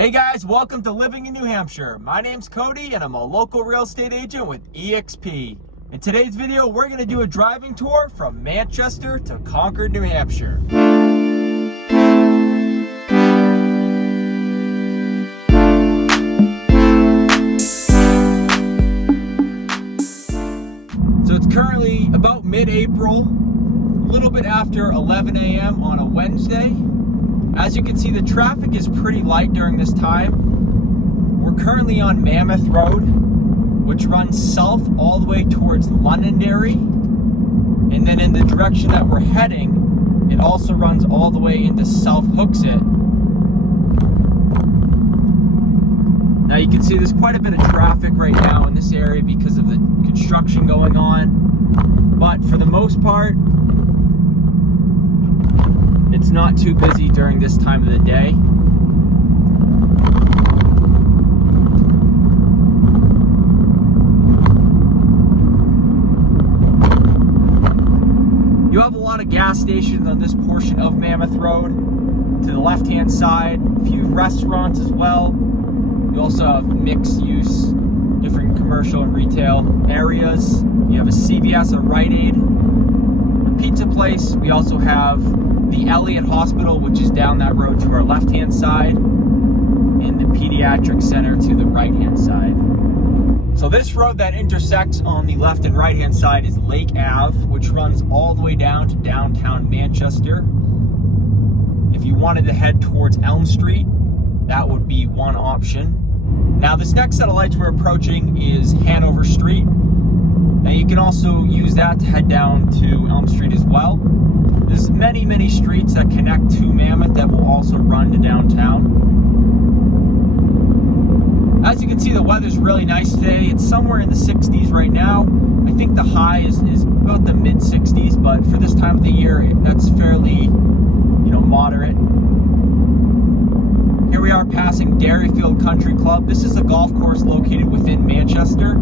Hey guys, welcome to Living in New Hampshire. My name's Cody and I'm a local real estate agent with eXp. In today's video, we're going to do a driving tour from Manchester to Concord, New Hampshire. So it's currently about mid-April, a little bit after 11 a.m. on a Wednesday. As you can see, the traffic is pretty light during this time. We're currently on Mammoth Road, which runs south all the way towards Londonderry. And then in the direction that we're heading, it also runs all the way into South Hooksett. Now you can see there's quite a bit of traffic right now in this area because of the construction going on. But for the most part, it's not too busy during this time of the day. You have a lot of gas stations on this portion of Mammoth Road. To the left-hand side, a few restaurants as well. You also have mixed use, different commercial and retail areas. You have a CVS, a Rite Aid, a pizza place. We also have the Elliott Hospital, which is down that road to our left-hand side, and the Pediatric Center to the right-hand side. So this road that intersects on the left and right-hand side is Lake Ave, which runs all the way down to downtown Manchester. If you wanted to head towards Elm Street, that would be one option. Now this next set of lights we're approaching is Hanover Street. Now you can also use that to head down to Elm Street as well. There's many streets that connect to Mammoth that will also run to downtown. As you can see, the weather's really nice today. It's somewhere in the 60s right now. I think the high is about the mid 60s, but for this time of the year, that's fairly, moderate. Here we are passing Dairyfield Country Club. This is a golf course located within Manchester.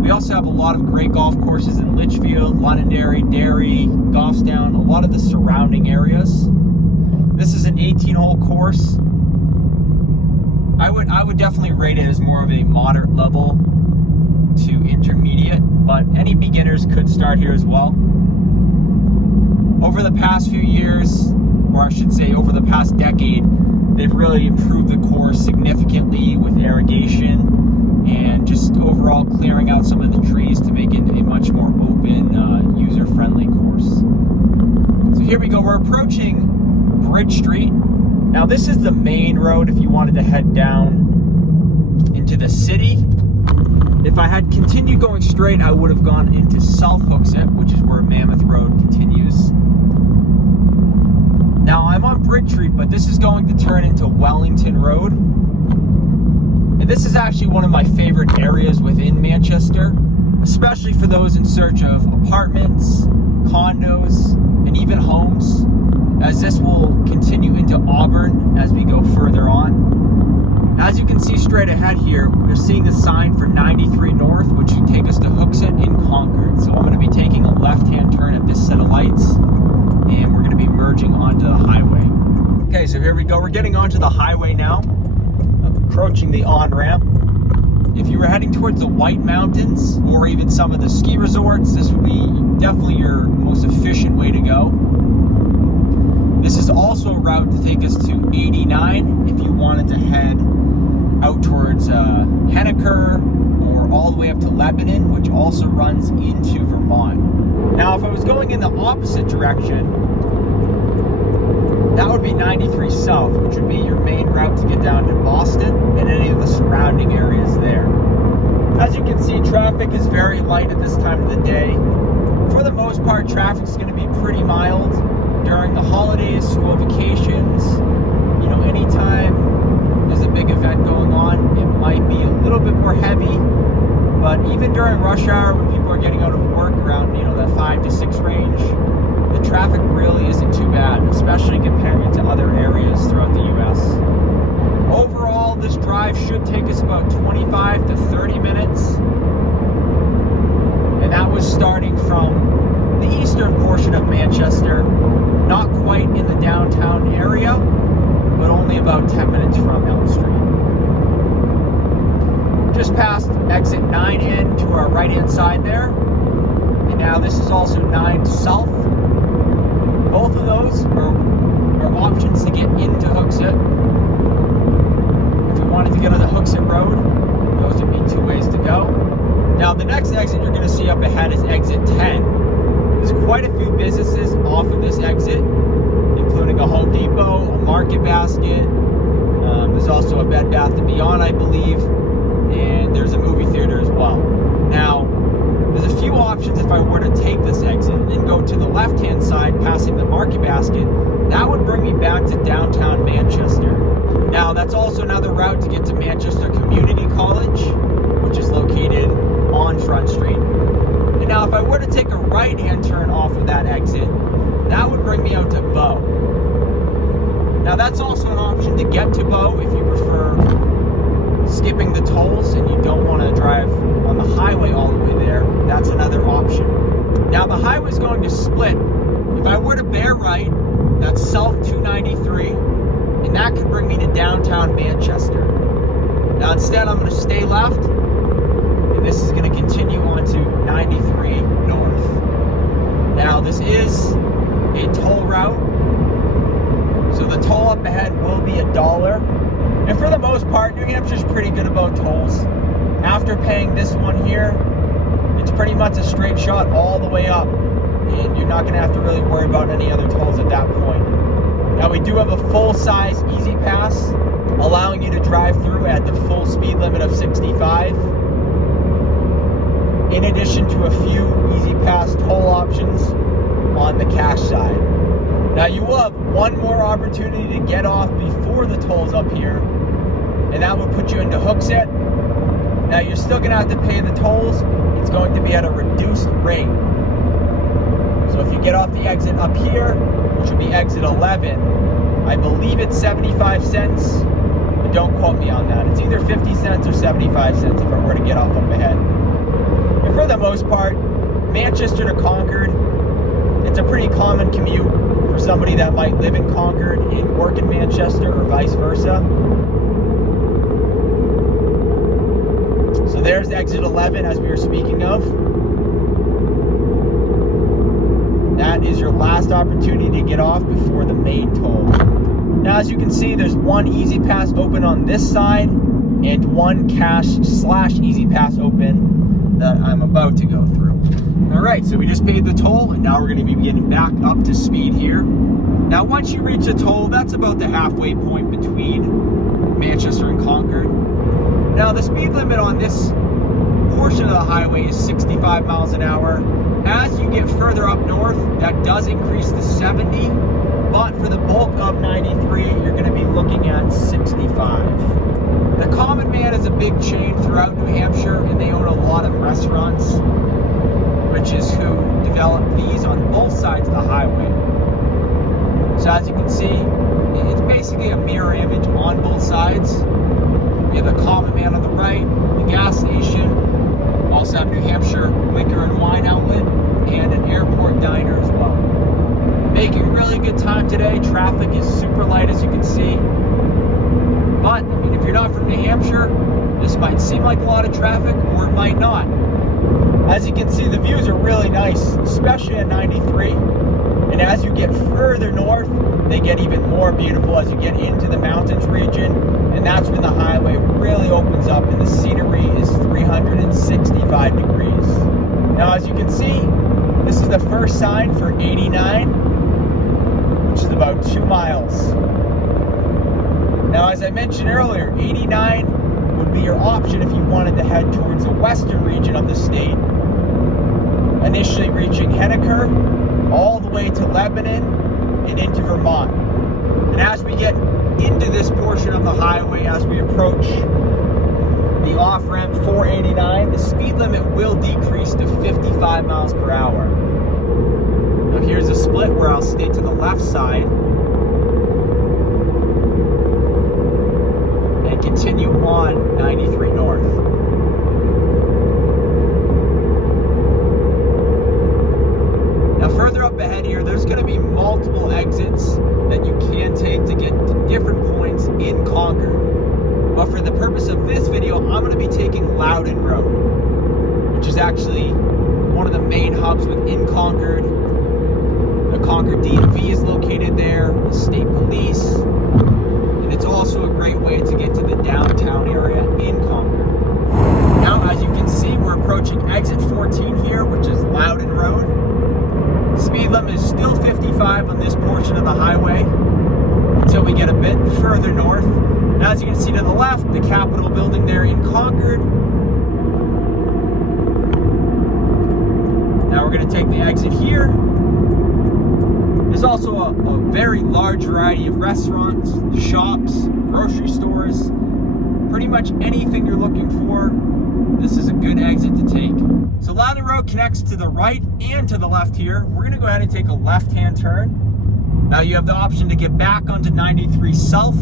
We also have a lot of great golf courses in Litchfield, Londonderry, Derry, Goffstown, a lot of the surrounding areas. This is an 18-hole course. I would definitely rate it as more of a moderate level to intermediate, but any beginners could start here as well. Over the past few years, or I should say over the past decade, they've really improved the course significantly with irrigation and just overall clearing out some of the trees to make it a much more open, user-friendly course. So here we go, we're approaching Bridge Street. Now this is the main road if you wanted to head down into the city. If I had continued going straight, I would have gone into South Hooksett, which is where Mammoth Road continues. Now I'm on Bridge Street, but this is going to turn into Wellington Road. And this is actually one of my favorite areas within Manchester, especially for those in search of apartments, condos, and even homes, as this will continue into Auburn as we go further on. As you can see straight ahead here, we're seeing the sign for 93 North, which should take us to Hooksett in Concord. So I'm going to be taking a left-hand turn at this set of lights, and we're going to be merging onto the highway. Okay, so here we go. We're getting onto the highway now. Approaching the on-ramp. If you were heading towards the White Mountains or even some of the ski resorts, this would be definitely your most efficient way to go. This is also a route to take us to 89 if you wanted to head out towards Henniker or all the way up to Lebanon, which also runs into Vermont. Now if I was going in the opposite direction, that would be 93 South, which would be your main route to get down to Boston and any of the surrounding areas there. As you can see, traffic is very light at this time of the day. For the most part, traffic's going to be pretty mild. During the holidays, school vacations, anytime there's a big event going on, it might be a little bit more heavy. But even during rush hour, when people are getting out of work around, that 5 to 6 range, the traffic really isn't too bad, especially comparing it to other areas throughout the U.S. Overall, this drive should take us about 25 to 30 minutes. And that was starting from the eastern portion of Manchester, not quite in the downtown area. but only about 10 minutes from Elm Street. Just past exit 9N to our right-hand side there. And now this is also 9 South. Both of those are options to get into Hooksett. If you wanted to get on the Hooksett Road, those would be 2 ways to go. Now the next exit you're going to see up ahead is exit 10. There's quite a few businesses off of this exit, including a Home Depot, a Market Basket. There's also a Bed Bath & Beyond, I believe, and there's a movie theater as well. Now, there's a few options if I were to take this exit and go to the left-hand side, passing the Market Basket. That would bring me back to downtown Manchester. Now, that's also another route to get to Manchester Community College, which is located on Front Street. And now, if I were to take a right-hand turn off of that exit, that would bring me out to Bow. Now, that's also an option to get to Bow if you prefer skipping the tolls and you don't want to drive on the highway all the way there. That's another option. Now, the highway is going to split. If I were to bear right, that's South 293, and that could bring me to downtown Manchester. Now, instead, I'm going to stay left, and this is going to continue on to 93 North. Now, this is a toll route, so the toll up ahead will be $1. And for the most part, New Hampshire's pretty good about tolls. After paying this one here, it's pretty much a straight shot all the way up, and you're not going to have to really worry about any other tolls at that point. Now, we do have a full-size Easy Pass, allowing you to drive through at the full speed limit of 65. In addition to a few Easy Pass toll options on the cash side. Now, you will have one more opportunity to get off before the tolls up here, and that would put you into Hooksett. Now, you're still going to have to pay the tolls. It's going to be at a reduced rate. So if you get off the exit up here, which would be exit 11, I believe it's 75 cents. But don't quote me on that. It's either 50 cents or 75 cents if I were to get off up ahead. And for the most part, Manchester to Concord, it's a pretty common commute for somebody that might live in Concord and work in Manchester, or vice versa. So there's exit 11, as we were speaking of. That is your last opportunity to get off before the main toll. Now, as you can see, there's one Easy Pass open on this side and one cash/Easy Pass open that I'm about to go through. All right, so we just paid the toll, and now we're going to be getting back up to speed here. Now, once you reach a toll, that's about the halfway point between Manchester and Concord. Now, the speed limit on this portion of the highway is 65 miles an hour. As you get further up north, that does increase to 70, but for the bulk of 93, you're going to be looking at 65. The Common Man is a big chain throughout New Hampshire, and they own a lot of restaurants, which is who developed these on both sides of the highway. So as you can see, it's basically a mirror image on both sides. You have the Common Man on the right, the gas station, also have New Hampshire Liquor and Wine Outlet, and an airport diner as well. Making really good time today. Traffic is super light, as you can see. But, I mean, if you're not from New Hampshire, this might seem like a lot of traffic, or it might not. As you can see, the views are really nice, especially at 93. And as you get further north, they get even more beautiful as you get into the mountains region. And that's when the highway really opens up and the scenery is 365 degrees. Now, as you can see, this is the first sign for 89, which is about 2 miles. Now, as I mentioned earlier, 89 would be your option if you wanted to head towards the western region of the state, initially reaching Henniker, all the way to Lebanon and into Vermont. And as we get into this portion of the highway, as we approach the off-ramp 489, the speed limit will decrease to 55 miles per hour. Now here's a split where I'll stay to the left side and continue on 93 North. Now further up ahead here, there's going to be multiple exits that you can take to get to different Concord. But for the purpose of this video, I'm going to be taking Loudon Road, which is actually one of the main hubs within Concord. The Concord DMV is located there, the state police, and it's also a great way to get to the downtown area in Concord. Now, as you can see, we're approaching exit 14 here, which is Loudon Road. Speed limit is still 55 on this portion of the highway until we get a bit further north. Now, as you can see to the left, the Capitol building there in Concord. Now we're going to take the exit here. There's also a very large variety of restaurants, shops, grocery stores, pretty much anything you're looking for. This is a good exit to take. So Loudon Road connects to the right and to the left here. We're going to go ahead and take a left-hand turn. Now you have the option to get back onto 93 South,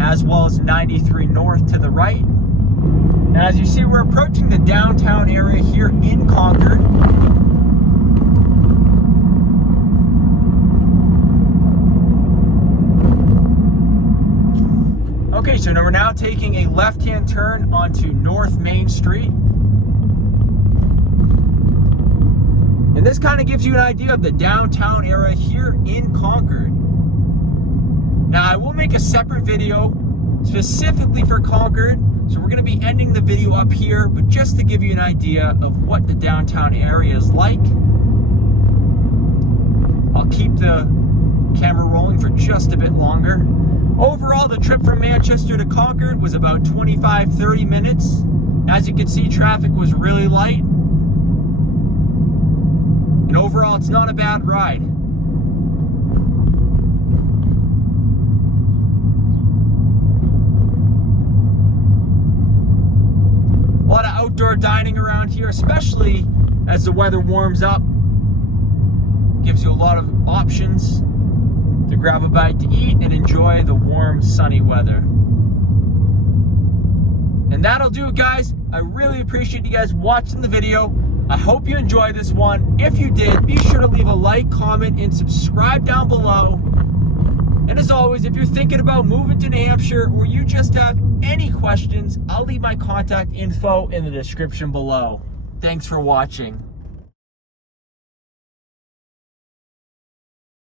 as well as 93 North to the right. Now as you see, we're approaching the downtown area here in Concord. Okay, so now we're now taking a left-hand turn onto North Main Street. And this kind of gives you an idea of the downtown area here in Concord. Now, I will make a separate video specifically for Concord, so we're going to be ending the video up here, but just to give you an idea of what the downtown area is like. I'll keep the camera rolling for just a bit longer. Overall, the trip from Manchester to Concord was about 25-30 minutes. As you can see, traffic was really light. And overall, it's not a bad ride. A lot of outdoor dining around here, especially as the weather warms up. Gives you a lot of options to grab a bite to eat and enjoy the warm, sunny weather. And that'll do it, guys. I really appreciate you guys watching the video. I hope you enjoyed this one. If you did, be sure to leave a like, comment, and subscribe down below. And as always, if you're thinking about moving to New Hampshire or you just have any questions, I'll leave my contact info in the description below. Thanks for watching.